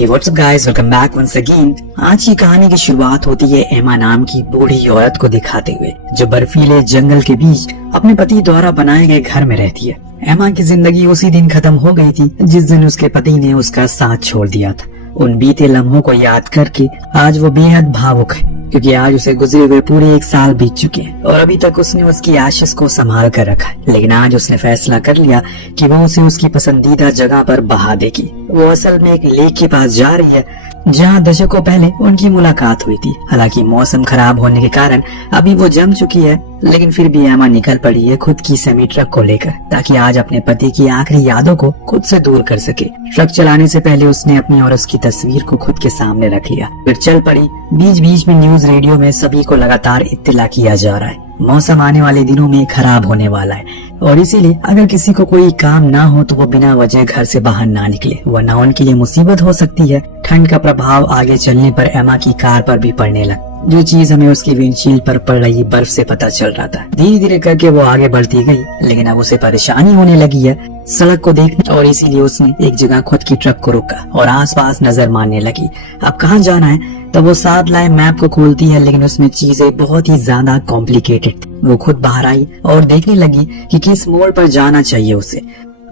Hey, what's up guys? Welcome back once again. आज की कहानी की शुरुआत होती है एमा नाम की बूढ़ी औरत को दिखाते हुए, जो बर्फीले जंगल के बीच अपने पति द्वारा बनाए गए घर में रहती है। एमा की जिंदगी उसी दिन खत्म हो गई थी जिस दिन उसके पति ने उसका साथ छोड़ दिया था। उन बीते लम्हों को याद करके आज वो बेहद भावुक है, क्योंकि आज उसे गुजरे हुए पूरे 1 साल बीत चुके हैं और अभी तक उसने उसकी आशीष को संभाल कर रखा है। लेकिन आज उसने फैसला कर लिया कि वो उसे उसकी पसंदीदा जगह पर बहा देगी। वो असल में एक लेक के पास जा रही है जहाँ दशकों पहले उनकी मुलाकात हुई थी। हालांकि मौसम खराब होने के कारण अभी वो जम चुकी है, लेकिन फिर भी एमा निकल पड़ी है खुद की सेमी ट्रक को लेकर, ताकि आज अपने पति की आखिरी यादों को खुद से दूर कर सके। ट्रक चलाने से पहले उसने अपनी और उसकी तस्वीर को खुद के सामने रख लिया, फिर चल पड़ी। बीच बीच में न्यूज रेडियो में सभी को लगातार इत्तला किया जा रहा है मौसम आने वाले दिनों में खराब होने वाला है, और इसीलिए अगर किसी को कोई काम ना हो तो वो बिना वजह घर से बाहर ना निकले, वरना उनके लिए मुसीबत हो सकती है। ठंड का प्रभाव आगे चलने पर एमा की कार पर भी पड़ने लगा, जो चीज हमें उसकी विंडशील्ड पर पड़ रही बर्फ से पता चल रहा था। धीरे धीरे करके वो आगे बढ़ती गई, लेकिन अब उसे परेशानी होने लगी है सड़क को देखने, और इसीलिए उसने एक जगह खुद की ट्रक को रोका और आसपास नजर मारने लगी। अब कहाँ जाना है? तब वो साथ लाए मैप को खोलती है, लेकिन उसमें चीजें बहुत ही ज्यादा कॉम्प्लिकेटेड थी। वो खुद बाहर आई और देखने लगी कि किस मोड़ पर जाना चाहिए उसे।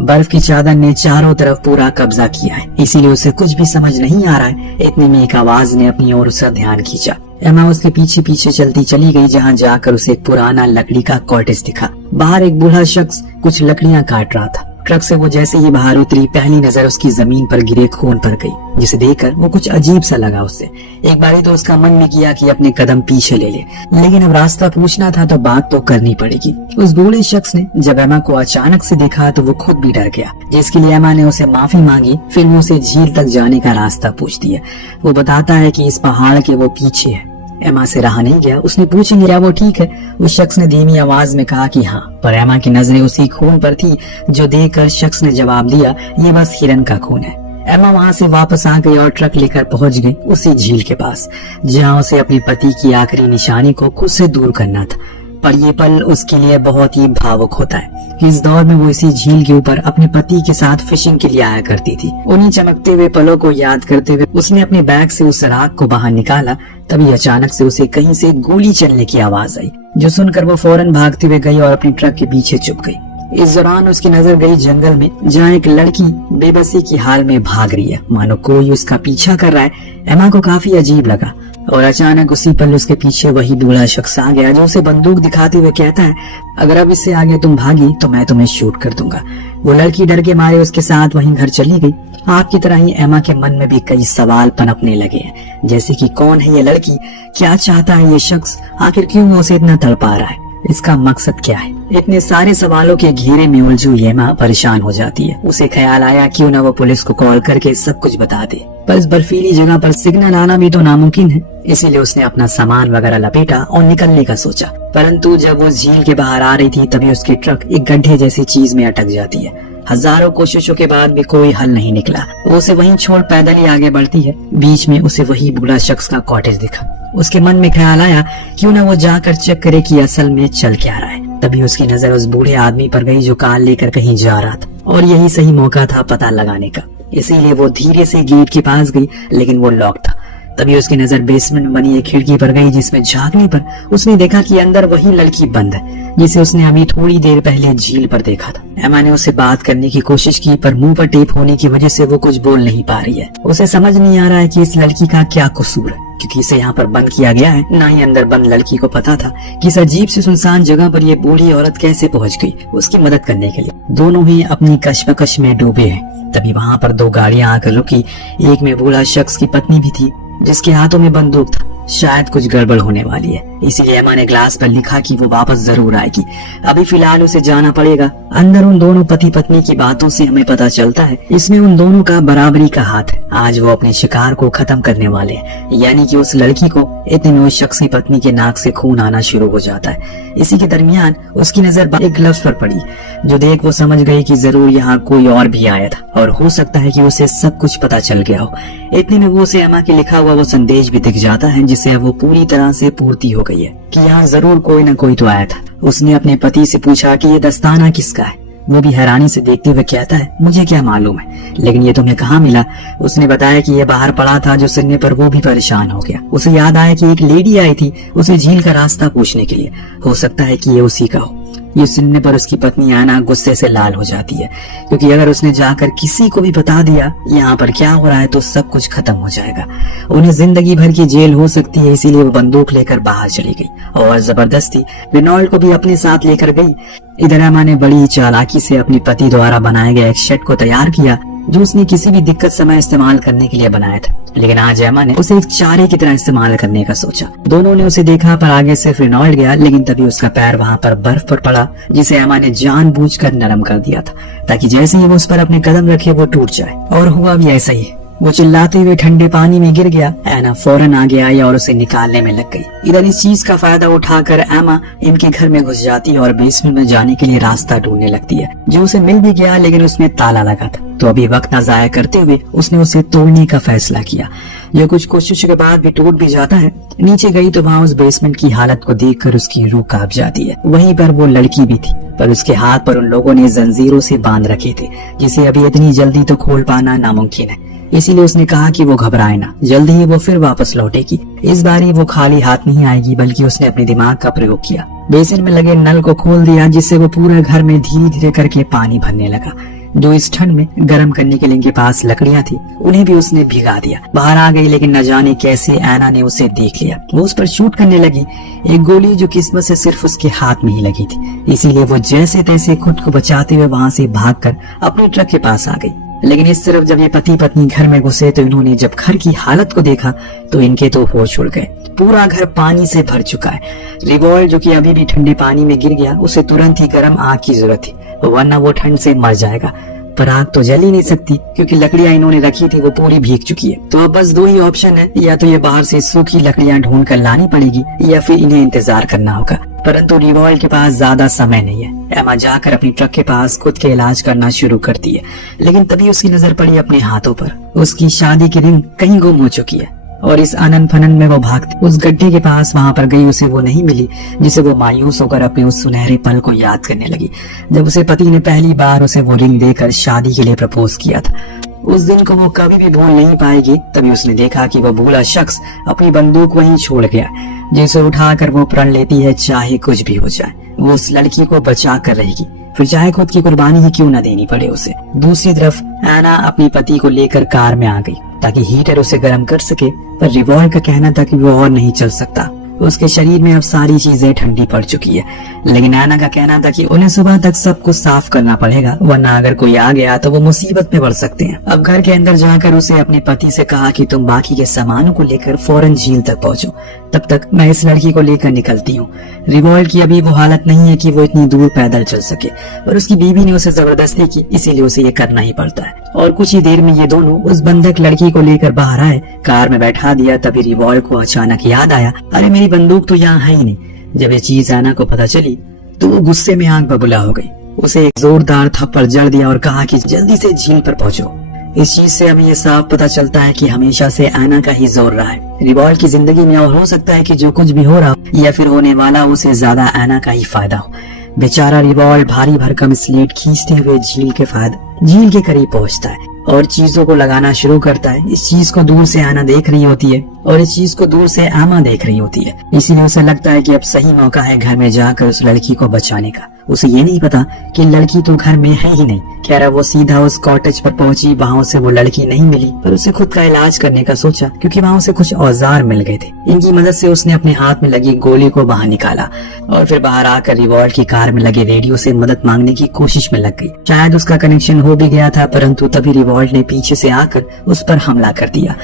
बर्फ की चादर ने चारों तरफ पूरा कब्जा किया है, इसीलिए उसे कुछ भी समझ नहीं आ रहा है। इतने में एक आवाज ने अपनी ओर उसका ध्यान खींचा। एमा उसके पीछे पीछे चलती चली गई, जहाँ जाकर उसे एक पुराना लकड़ी का कॉटेज दिखा। बाहर एक बूढ़ा शख्स कुछ लकड़ियां काट रहा था। ट्रक से वो जैसे ही बाहर उतरी, पहली नजर उसकी जमीन पर गिरे खून पर गई, जिसे देखकर वो कुछ अजीब सा लगा उसे। एक बारी तो उसका मन भी किया कि अपने कदम पीछे ले ले, लेकिन अब रास्ता पूछना था तो बात तो करनी पड़ेगी। उस बूढ़े शख्स ने जब एमा को अचानक से देखा तो वो खुद भी डर गया, जिसके लिए एमा ने उसे माफी मांगी। फिर वो उसे झील तक जाने का रास्ता पूछती है। वो बताता है कि इस पहाड़ के वो पीछे है। एमा से रहा नहीं गया, उसने पूछेंगे क्या वो ठीक है? उस शख्स ने धीमी आवाज में कहा कि हाँ, पर एमा की नजरें उसी खून पर थी, जो देखकर शख्स ने जवाब दिया, ये बस हिरन का खून है। एमा वहाँ से वापस आ गई और ट्रक लेकर पहुंच गई उसी झील के पास, जहाँ उसे अपने पति की आखिरी निशानी को खुद से दूर करना था। पर ये पल उसके लिए बहुत ही भावुक होता है। इस दौर में वो इसी झील के ऊपर अपने पति के साथ फिशिंग के लिए आया करती थी। उन्हीं चमकते हुए पलों को याद करते हुए उसने अपने बैग से उस राख को बाहर निकाला। तभी अचानक से उसे कहीं से गोली चलने की आवाज आई, जो सुनकर वो फौरन भागते हुए गई और अपनी ट्रक के पीछे छुप गई। इस दौरान उसकी नजर गई जंगल में, जहाँ एक लड़की बेबसी की हाल में भाग रही है, मानो कोई उसका पीछा कर रहा है। एमा को काफी अजीब लगा, और अचानक उसी पल उसके पीछे वही बूढ़ा शख्स आ गया, जो उसे बंदूक दिखाते हुए कहता है, अगर अब इससे आगे तुम भागी तो मैं तुम्हें शूट कर दूंगा। वो लड़की डर के मारे उसके साथ वहीं घर चली गई। आपकी तरह ही एमा के मन में भी कई सवाल पनपने लगे हैं, जैसे कि कौन है ये लड़की, क्या चाहता है ये शख्स, आखिर क्यों वो उसे इतना तड़पा रहा है, इसका मकसद क्या है? इतने सारे सवालों के घेरे में उलझी हुई एमा परेशान हो जाती है। उसे ख्याल आया क्यों ना वो पुलिस को कॉल करके सब कुछ बता दे, पर इस बर्फीली जगह पर सिग्नल आना भी तो नामुमकिन है। इसीलिए उसने अपना सामान वगैरह लपेटा और निकलने का सोचा। परंतु जब वो झील के बाहर आ रही थी, तभी उसकी ट्रक एक गड्ढे जैसी चीज में अटक जाती है। हजारों कोशिशों के बाद भी कोई हल नहीं निकला। वो उसे वहीं छोड़ पैदल ही आगे बढ़ती है। बीच में उसे वही बूढ़ा शख्स का कॉटेज दिखा। उसके मन में ख्याल आया क्यों ना वो जाकर चेक करे कि असल में चल क्या रहा है। तभी उसकी नजर उस बूढ़े आदमी पर गई, जो कार लेकर कहीं जा रहा था, और यही सही मौका था पता लगाने का। इसीलिए वो धीरे से गेट के पास गई, लेकिन वो लॉक था। तभी उसकी नजर बेसमेंट में बनी एक खिड़की पर गई, जिसमें झांकने पर उसने देखा कि अंदर वही लड़की बंद है, जिसे उसने अभी थोड़ी देर पहले झील पर देखा था। एमा ने उससे बात करने की कोशिश की, पर मुंह पर टेप होने की वजह से वो कुछ बोल नहीं पा रही है। उसे समझ नहीं आ रहा है कि इस लड़की का क्या कसूर है, क्योंकि इसे यहाँ पर बंद किया गया है। ना ही अंदर बंद लड़की को पता था कि इस अजीब सी सुनसान जगह पर ये बूढ़ी औरत कैसे पहुंच गई उसकी मदद करने के लिए। दोनों ही अपनी कश्मकश में डूबे हैं। तभी वहाँ पर 2 गाड़ियां आकर रुकी। एक में बूढ़ा शख्स की पत्नी भी थी, जिसके हाथों में बंदूक था। शायद कुछ गड़बड़ होने वाली है, इसीलिए एमा ने ग्लास पर लिखा कि वो वापस जरूर आएगी। अभी फिलहाल उसे जाना पड़ेगा। अंदर उन दोनों पति पत्नी की बातों से हमें पता चलता है इसमें उन दोनों का बराबरी का हाथ है। आज वो अपने शिकार को खत्म करने वाले हैं, यानी कि उस लड़की को इतने में उस शख्स की पत्नी के नाक से खून आना शुरू हो जाता है। इसी के दरमियान उसकी नजर एक ग्लव्स पर पड़ी, जो देख वो समझ गई कि जरूर यहाँ कोई और भी आया था, और हो सकता है कि उसे सब कुछ पता चल गया हो। इतने में वो उसे एमा के लिखा हुआ वो संदेश भी दिख जाता है, जिससे वो पूरी तरह से पूर्ति हो गई है कि यहाँ जरूर कोई न कोई तो आया था। उसने अपने पति से पूछा कि ये दस्ताना किसका है। वो भी हैरानी से देखते हुए कहता है, मुझे क्या मालूम है, लेकिन ये तुम्हें कहाँ मिला? उसने बताया कि ये बाहर पड़ा था। जो सुनने पर वो भी परेशान हो गया। उसे याद आया कि एक लेडी आई थी उसे झील का रास्ता पूछने के लिए। हो सकता है कि ये उसी का हो। ये सुनने पर उसकी पत्नी आना गुस्से से लाल हो जाती है, क्योंकि अगर उसने जाकर किसी को भी बता दिया यहाँ पर क्या हो रहा है तो सब कुछ खत्म हो जाएगा। उन्हें जिंदगी भर की जेल हो सकती है। इसीलिए वो बंदूक लेकर बाहर चली गई और जबरदस्ती रेनॉल्ड को भी अपने साथ लेकर गई। इधर एमा ने बड़ी चालाकी से अपने पति द्वारा बनाए गए एक शेड को तैयार किया, जो उसने किसी भी दिक्कत समय इस्तेमाल करने के लिए बनाया था। लेकिन आज एमा ने उसे एक चारे की तरह इस्तेमाल करने का सोचा। दोनों ने उसे देखा, पर आगे सिर्फ रेनॉल्ड गया। लेकिन तभी उसका पैर वहाँ पर बर्फ पर पड़ा, जिसे एमा ने जानबूझकर नरम कर दिया था, ताकि जैसे ही वो उस पर अपने कदम रखे वो टूट जाए। और हुआ भी ऐसा ही। वो चिल्लाते हुए ठंडे पानी में गिर गया। एना फौरन आगे आई और उसे निकालने में लग गई। इधर इस चीज का फायदा उठाकर एमा इनके घर में घुस जाती है और बेसमेंट में जाने के लिए रास्ता ढूंढने लगती है, जो उसे मिल भी गया, लेकिन उसमें ताला लगा था। तो अभी वक्त न जाया करते हुए उसने उसे तोड़ने का फैसला किया, जो कुछ कोशिश के बाद भी टूट भी जाता है। नीचे गई तो वहाँ उस बेसमेंट की हालत को देखकर उसकी रूह कांप जाती है। वहीं पर वो लड़की भी थी, पर उसके हाथ पर उन लोगों ने जंजीरों से बांध रखे थे, जिसे अभी इतनी जल्दी तो खोल पाना नामुमकिन है। इसीलिए उसने कहा कि वो घबराए ना, जल्दी ही वो फिर वापस लौटेगी। इस बार वो खाली हाथ नहीं आएगी, बल्कि उसने अपने दिमाग का प्रयोग किया। बेसिन में लगे नल को खोल दिया, जिससे वो पूरा घर में धीरे धीरे करके पानी भरने लगा। जो इस ठंड में गर्म करने के लिए इनके पास लकड़ियां थी, उन्हें भी उसने भिगा दिया। बाहर आ गई, लेकिन न जाने कैसे एना ने उसे देख लिया। वो उस पर शूट करने लगी, एक गोली जो किस्मत से सिर्फ उसके हाथ में ही लगी थी। इसीलिए वो जैसे तैसे खुद को बचाते हुए वहाँ से भागकर अपने ट्रक के पास आ गई। लेकिन इस तरफ जब ये पति पत्नी घर में घुसे तो इन्होंने जब घर की हालत को देखा तो इनके तो होश उड़ गए। पूरा घर पानी से भर चुका है। रिवॉल्ट, जो कि अभी भी ठंडे पानी में गिर गया, उसे तुरंत ही गर्म आग की जरूरत थी, वरना वो ठंड से मर जाएगा। पर आग तो जल ही नहीं सकती, क्योंकि लकड़ियां इन्होंने रखी थी वो पूरी भीग चुकी है। तो अब बस दो ही ऑप्शन है, या तो ये बाहर से सूखी लकड़ियां ढूंढ कर लानी पड़ेगी, या फिर इन्हें इंतजार करना होगा। परंतु रिवॉल्ट के पास ज्यादा समय नहीं है। एमा जाकर अपनी ट्रक के पास खुद के इलाज करना शुरू करती है, लेकिन तभी उसकी नजर पड़ी अपने हाथों पर। उसकी शादी की रिंग कहीं गुम हो चुकी है और इस आनंद फनन में वो भागती उस गड्ढे के पास वहां पर गई। उसे वो नहीं मिली, जिसे वो मायूस होकर अपने उस सुनहरे पल को याद करने लगी, जब उसे पति ने पहली बार उसे वो रिंग देकर शादी के लिए प्रपोज किया था। उस दिन को वो कभी भी भूल नहीं पाएगी। तभी उसने देखा कि वो भूला शख्स अपनी बंदूक वहीं छोड़ गया, जिसे उठाकर वो प्रण लेती है, चाहे कुछ भी हो जाए वो उस लड़की को बचा कर रहेगी, फिर चाहे खुद की कुर्बानी ही क्यों न देनी पड़े उसे। दूसरी तरफ एना अपनी पति को लेकर कार में आ गई, ताकि हीटर उसे गर्म कर सके, पर रिवॉल्ट का कहना था कि वो और नहीं चल सकता। उसके शरीर में अब सारी चीजें ठंडी पड़ चुकी है। लेकिन एना का कहना था कि उन्हें सुबह तक सब कुछ साफ करना पड़ेगा, वरना अगर कोई आ गया तो वो मुसीबत में पड़ सकते हैं। अब घर के अंदर जाकर उसे अपने पति से कहा कि तुम बाकी के सामानों को लेकर फौरन झील तक पहुंचो, तब तक मैं इस लड़की को लेकर निकलती हूँ। रिवॉल्ट की अभी वो हालत नहीं है कि वो इतनी दूर पैदल चल सके, पर उसकी बीवी ने उसे जबरदस्ती की, इसीलिए उसे ये करना ही पड़ता है। और कुछ ही देर में ये दोनों उस बंधक लड़की को लेकर बाहर आए, कार में बैठा दिया। तभी रिवॉल्ट को अचानक याद आया, अरे मेरी बंदूक तो यहाँ है ही नहीं। जब ये चीज एना को पता चली तो वो गुस्से में आग बबूला हो गई। उसे एक जोरदार थप्पड़ जड़ दिया और कहा कि जल्दी से झील पर पहुंचो। इस चीज से हमें ये साफ पता चलता है कि हमेशा से एना का ही जोर रहा है रिवॉल्ट की जिंदगी में, और हो सकता है कि जो कुछ भी हो रहा या फिर होने वाला उसे ज्यादा एना का ही फायदा हो। बेचारा रिवॉल्ट भारी भरकम स्लेट खींचते हुए झील के करीब पहुंचता है और चीजों को लगाना शुरू करता है। इस चीज को दूर से एना देख रही होती है और इस चीज को दूर से एमा देख रही होती है। इसीलिए उसे लगता है कि अब सही मौका है घर में जाकर उस लड़की को बचाने का। उसे ये नहीं पता कि लड़की तो घर में है ही नहीं। खैर वो सीधा उस कॉटेज पर पहुंची। वहाँ उसे वो लड़की नहीं मिली, पर उसे खुद का इलाज करने का सोचा, क्योंकि वहाँ उसे कुछ औजार मिल गए थे। इनकी मदद से उसने अपने हाथ में लगी गोली को बाहर निकाला और फिर बाहर आकर रिवॉल्ट की कार में लगे रेडियो से मदद मांगने की कोशिश में लग गई। शायद उसका कनेक्शन हो भी गया था, परंतु तभी रिवॉल्ट ने पीछे से आकर उस पर हमला कर दिया।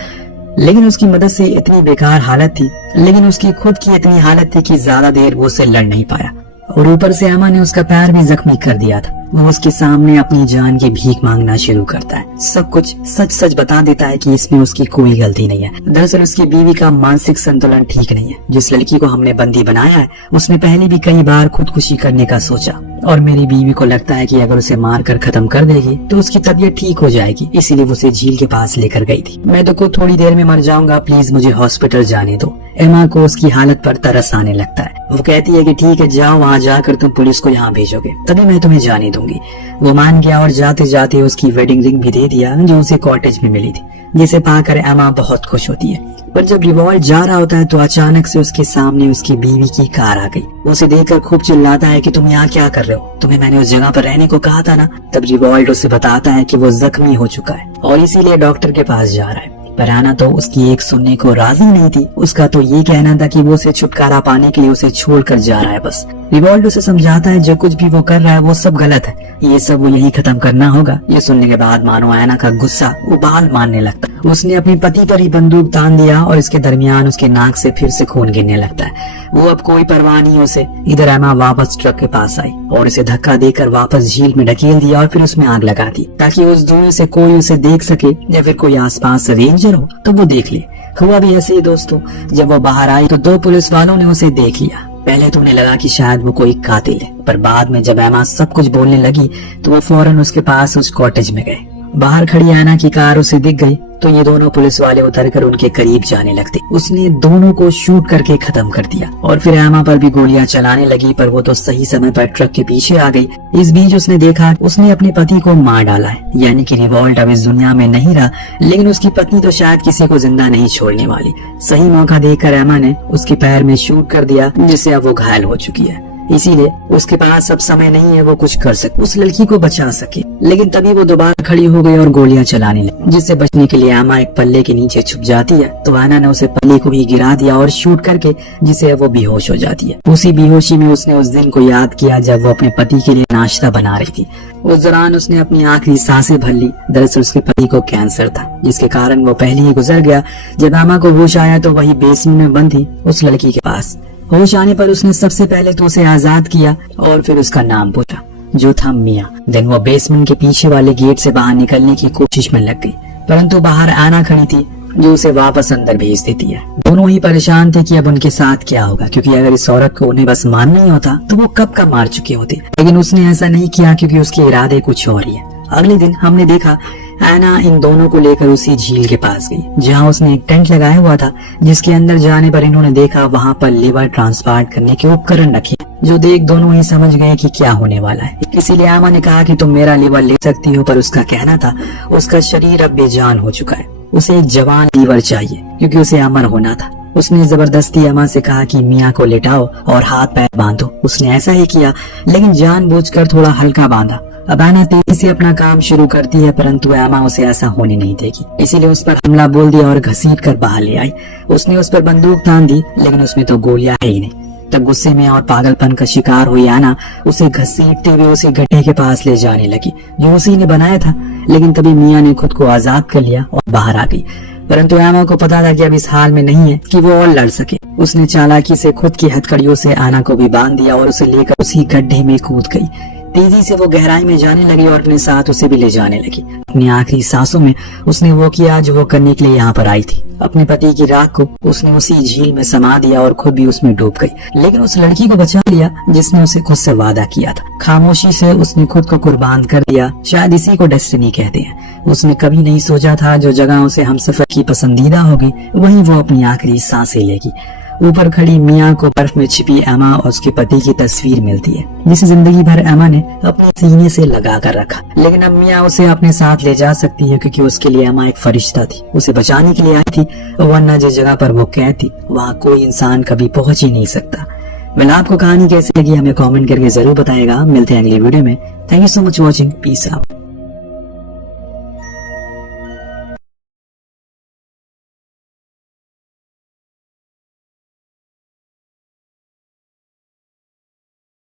लेकिन उसकी मदद से इतनी बेकार हालत थी, लेकिन उसकी खुद की इतनी हालत थी कि ज्यादा देर वो उससे लड़ नहीं पाया। और ऊपर से एमा ने उसका पैर भी जख्मी कर दिया था। वो उसके सामने अपनी जान की भीख मांगना शुरू करता है। सब कुछ सच सच बता देता है कि इसमें उसकी कोई गलती नहीं है। दरअसल उसकी बीवी का मानसिक संतुलन ठीक नहीं है। जिस लड़की को हमने बंदी बनाया है उसने पहले भी कई बार खुदकुशी करने का सोचा, और मेरी बीवी को लगता है कि अगर उसे मार कर खत्म कर देगी तो उसकी तबीयत ठीक हो जाएगी, इसीलिए वो उसे झील के पास लेकर गई थी। मैं तो खुद थोड़ी देर में मर जाऊंगा, प्लीज मुझे हॉस्पिटल जाने दो। एमा को उसकी हालत पर तरस आने लगता है। वो कहती है कि ठीक है जाओ, वहाँ जाकर तुम पुलिस को यहाँ भेजोगे तभी मैं तुम्हें जाने दूंगी। दूंगी। वो मान गया और जाते जाते उसकी वेडिंग रिंग भी दे दिया जो उसे कॉटेज में मिली थी, जिसे पाकर एमा बहुत खुश होती है। पर जब रिवॉल्ट जा रहा होता है तो अचानक से उसके सामने उसकी बीवी की कार आ गई। उसे देखकर खूब चिल्लाता है कि तुम यहाँ क्या कर रहे हो, तुम्हें मैंने उस जगह पर रहने को कहा था ना। तब रिवॉल्ट उसे बताता है कि वो जख्मी हो चुका है और इसीलिए डॉक्टर के पास जा रहा है। पर आना तो उसकी एक सुनने को राजी नहीं थी। उसका तो ये कहना था कि वो उसे छुटकारा पाने के लिए उसे छोड़कर जा रहा है बस। रिवॉल्ट उसे समझाता है जो कुछ भी वो कर रहा है वो सब गलत है, ये सब वो यही खत्म करना होगा। ये सुनने के बाद मानो ऐना का गुस्सा उबाल मारने लगता। उसने अपनी पति पर ही बंदूक तान दिया और इसके दरमियान उसके नाक से फिर से खून गिरने लगता है। वो अब कोई परवाह नहीं उसे। इधर एमा वापस ट्रक के पास आई और उसे धक्का देकर वापस झील में ढकेल दिया और फिर उसमें आग लगा दी ताकि उस धुएं से कोई उसे देख सके या फिर कोई आसपास रेंजर हो तो वो देख ले। हुआ भी ऐसे ही दोस्तों, जब वो बाहर आई तो 2 पुलिस वालों ने उसे देख लिया। पहले तो उन्हें लगा कि शायद वो कोई कातिल है, पर बाद में जब एमा सब कुछ बोलने लगी तो वो फौरन उसके पास उस कॉटेज में गए। बाहर खड़ी ऐना की कार उसे दिख गई तो ये दोनों पुलिस वाले उतरकर उनके करीब जाने लगते। उसने दोनों को शूट करके खत्म कर दिया और फिर एमा पर भी गोलियां चलाने लगी, पर वो तो सही समय पर ट्रक के पीछे आ गई। इस बीच उसने देखा उसने अपने पति को मार डाला है, यानी कि रिवॉल्ट अब इस दुनिया में नहीं रहा, लेकिन उसकी पत्नी तो शायद किसी को जिंदा नहीं छोड़ने वाली। सही मौका देखकर एमा ने उसके पैर में शूट कर दिया, जिससे अब वो घायल हो चुकी है। इसीलिए उसके पास अब समय नहीं है वो कुछ कर सके, उस लड़की को बचा सके। लेकिन तभी वो दोबारा खड़ी हो गई और गोलियां चलाने लगी, जिससे बचने के लिए एमा एक पल्ले के नीचे छुप जाती है। तो ऐना ने उसे पल्ले को ही गिरा दिया और शूट करके, जिससे वो बेहोश हो जाती है। उसी बेहोशी में उसने उस दिन को याद किया जब वो अपने पति के लिए नाश्ता बना रही थी। उस दौरान उसने अपनी आखिरी सांसें भर ली। दरअसल उसके पति को कैंसर था, जिसके कारण वो पहले ही गुजर गया। जब एमा को होश आया तो वही बेसमेंट में बंद थी उस लड़की के पास। होश आने पर उसने सबसे पहले तो उसे आजाद किया और फिर उसका नाम पूछा, जो था मिया। देन वो बेसमेंट के पीछे वाले गेट से बाहर निकलने की कोशिश में लग गई, परंतु बाहर ऐना खड़ी थी जो उसे वापस अंदर भेज देती है। दोनों ही परेशान थे कि अब उनके साथ क्या होगा, क्योंकि अगर इस औरत को उन्हें बस मारना ही होता तो वो कब का मार चुके होते। लेकिन उसने ऐसा नहीं किया क्योंकि उसके इरादे कुछ और ही है। अगले दिन हमने देखा ऐना इन दोनों को लेकर उसी झील के पास गई जहां उसने एक टेंट लगाया हुआ था, जिसके अंदर जाने पर इन्होंने देखा वहां पर लिवर ट्रांसप्लांट करने के उपकरण रखे, जो देख दोनों ही समझ गए कि क्या होने वाला है। इसीलिए ऐमा ने कहा कि तुम मेरा लिवर ले सकती हो, पर उसका कहना था उसका शरीर अब बेजान हो चुका है, उसे एक जवान लीवर चाहिए क्योंकि उसे अमर होना था। उसने जबरदस्ती एमा से कहा कि मियाँ को लेटाओ और हाथ पैर बांधो। उसने ऐसा ही किया, लेकिन जानबूझकर थोड़ा हल्का बांधा। अब ऐना तेजी से अपना काम शुरू करती है, परंतु एमा उसे ऐसा होने नहीं देगी। इसीलिए उस पर हमला बोल दिया और घसीट कर बाहर ले आई। उसने उस पर बंदूक तान दी, लेकिन उसमें तो गोलियां है ही नहीं। तब गुस्से में और पागलपन का शिकार हुई ऐना उसे घसीटते हुए उसे गड्ढे के पास ले जाने लगी जो उसी ने बनाया था। लेकिन तभी मियाँ ने खुद को आजाद कर लिया और बाहर आ गई, परंतु ऐमा को पता था कि अब इस हाल में नहीं है कि वो और लड़ सके। उसने चालाकी से खुद की हथकड़ियों से ऐना को भी बांध दिया और उसे लेकर उसी गड्ढे में कूद गई। तेजी से वो गहराई में जाने लगी और अपने साथ उसे भी ले जाने लगी। अपनी आखिरी सांसों में उसने वो किया जो वो करने के लिए यहाँ पर आई थी। अपने पति की राख को उसने उसी झील में समा दिया और खुद भी उसमें डूब गई, लेकिन उस लड़की को बचा लिया जिसने उसे खुद से वादा किया था। खामोशी से उसने खुद को कुर्बान कर दिया। शायद इसी को डेस्टिनी कहते हैं। उसने कभी नहीं सोचा था जो जगह उसे हमसफर की पसंदीदा होगी वहीं वो अपनी आखिरी सांसें लेगी। ऊपर खड़ी मियाँ को बर्फ में छिपी एमा और उसके पति की तस्वीर मिलती है, जिसे जिंदगी भर एमा ने अपने सीने से लगा कर रखा। लेकिन अब मियाँ उसे अपने साथ ले जा सकती है क्योंकि उसके लिए एमा एक फरिश्ता थी, उसे बचाने के लिए आई थी, वरना जिस जगह पर वो कैद थी वहाँ कोई इंसान कभी पहुंच ही नहीं सकता। वेल, आपको कहानी कैसी लगी हमें कमेंट करके जरूर बताएगा। मिलते हैं अगली वीडियो में। Thank you so much watching. Peace out.